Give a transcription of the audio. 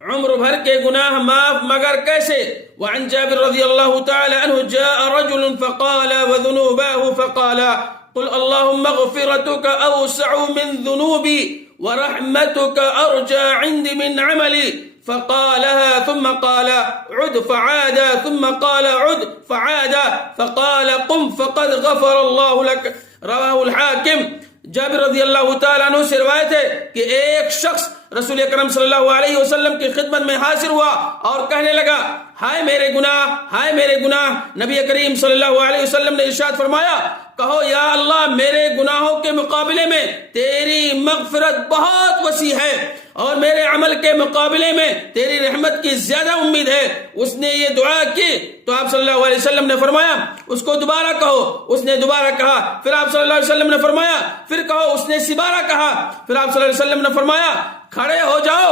عمر بھر کے گناہ معاف مگر کیسے؟ وعن جابر رضی اللہ تعالی عنہ جاء رجل فقال وذنوباه فقال قل اللهم اغفرتك اوسع من ذنوبي ورحمتك ارجى عندي من عملي فقالها ثم قال عد فعاد ثم قال عد فعاد فقال قم فقد غفر الله لك رواہ الحاکم۔ جابر رضی اللہ تعالیٰ عنہ سے روایت ہے کہ ایک شخص رسول اکرم صلی اللہ علیہ وسلم کی خدمت میں حاضر ہوا اور کہنے لگا ہائے میرے گناہ، ہائے میرے گناہ۔ نبی کریم صلی اللہ علیہ وسلم نے ارشاد فرمایا کہو یا اللہ میرے گناہوں کے مقابلے میں تیری مغفرت بہت وسیع ہے اور میرے عمل کے مقابلے میں تیری رحمت کی زیادہ امید ہے۔ اس نے یہ دعا کی تو آپ صلی اللہ علیہ وسلم نے فرمایا اس کو دوبارہ کہو۔ اس نے دوبارہ کہا، پھر آپ صلی اللہ علیہ وسلم نے فرمایا پھر کہو۔ اس نے سبارہ کہا، پھر آپ صلی اللہ علیہ وسلم نے فرمایا کھڑے ہو جاؤ